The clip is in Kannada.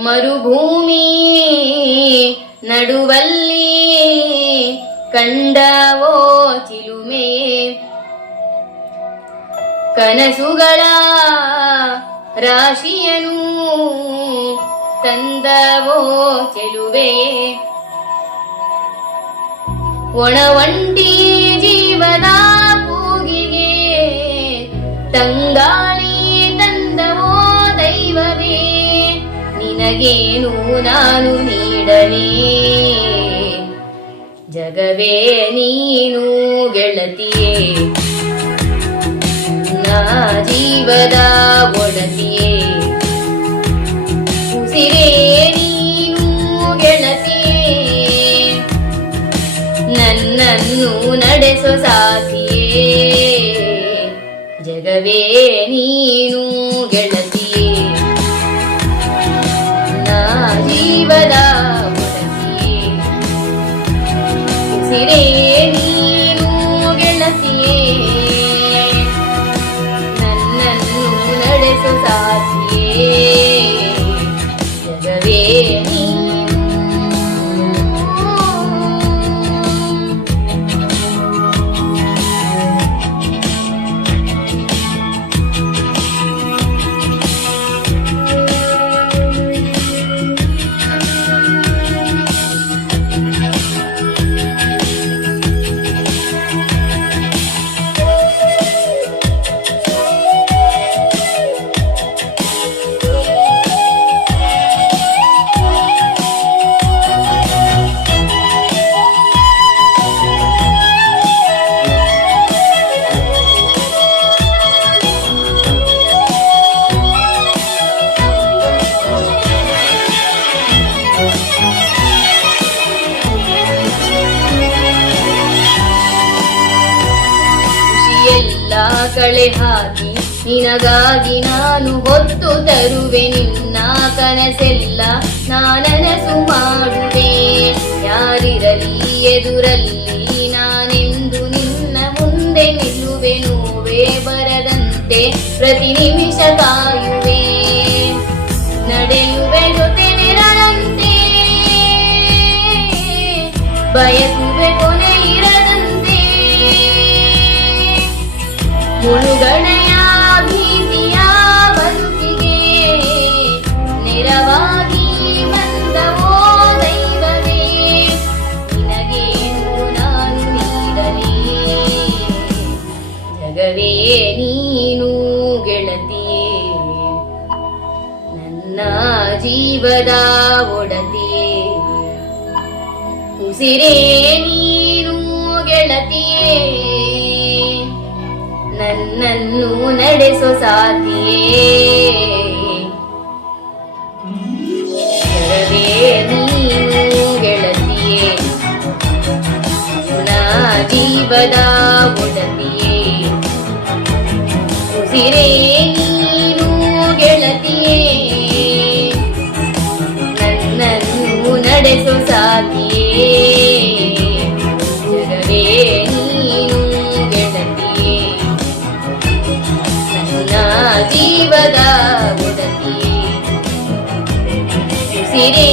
ಮರುಭೂಮಿ ನಡುವಲ್ಲಿ ಕಂಡವೋ ಚಿಲುಮೆ, ಕನಸುಗಳ ರಾಶಿಯನು ತಂದವೋ ಚೆಲುವೆ, ಒಣವಂಟಿ ಜೀವದ ಕೂಗಿಗೆ ತಂಗಾಳಿ ತಂದವೋ ದೈವವೇ, ನಿನಗೇನು ನಾನು ನೀಡಲೇ, ಜಗವೇ ನೀನು ಗೆಳತಿಯೇ, ನಾ ಜೀವದ ಒಡತಿಯೇ, ಉಸಿರೇ ನೀನು ಗೆಳತಿಯೇ, ನನ್ನನ್ನು ನಡೆಸೋ ಸಾಥಿಯೇ, ಜಗವೇ ನೀನು ಗೆಳತಿಯೇ, ನಾ ಜೀವದ ಒಡತಿಯೇ, ಉಸಿರೇ ನೀನು ಗೆಳತಿಯೇ, ನನ್ನನ್ನು ನಡೆಸೋ ಸಾಥಿಯೇ, ಜಗವೇ ನೀನು. ಕಳೆ ಹಾಕಿ ನಿನಗಾಗಿ ನಾನು ಹೊತ್ತು ತರುವೆ, ನಿನ್ನ ಕನಸೆಲ್ಲ ನಾನನಸು ಮಾಡುವೆ, ಯಾರಿರಲಿ ಎದುರಲ್ಲಿ ನಾನೆಂದು ನಿನ್ನ ಮುಂದೆ ನಿಲ್ಲುವೆ, ನೋವೇ ಬರದಂತೆ ಪ್ರತಿ ನಿಮಿಷ ಕಾಯುವೆ, ನಡೆಯುವೆ ಜೊತೆ ನೆರಳಂತೆ, ಬಯಸುವೆ ಕೊನೆ ಇರದಂತೆ, ಮುಳುಗಡೆಯ ಭೀತಿಯ ಬದುಕಿಗೆ ನೆರವಾಗಿ ಬಂದವೋ ದೈವವೇ, ನಿನಗೇನು ನಾನು ನೀಡಲೇ, ಜಗವೇ ನೀನು ಗೆಳತಿಯೇ, ನನ್ನ ಜೀವದ ಒಡತಿಯೇ, ಉಸಿರೇ ನೀನು ಗೆಳತಿಯೇ, ನನ್ನನ್ನು ನಡೆಸೋ ಸಾಥಿಯೇ, ಜಗವೇ ನೀನು ಗೆಳತಿಯೇ, ನಾ ಜೀವದ ಒಡತಿಯೇ, ಉಸಿರೇ ನೀನು ಗೆಳತಿಯೇ, ನನ್ನನ್ನು ನಡೆಸೋ ಸಾಥಿಯೇ, ಜಗವೇ ನೀನು ಗೆಳತಿಯೇ, ನನ್ನ ಜೀವದ ಒಡತಿಯೇ, ಉಸಿರೇ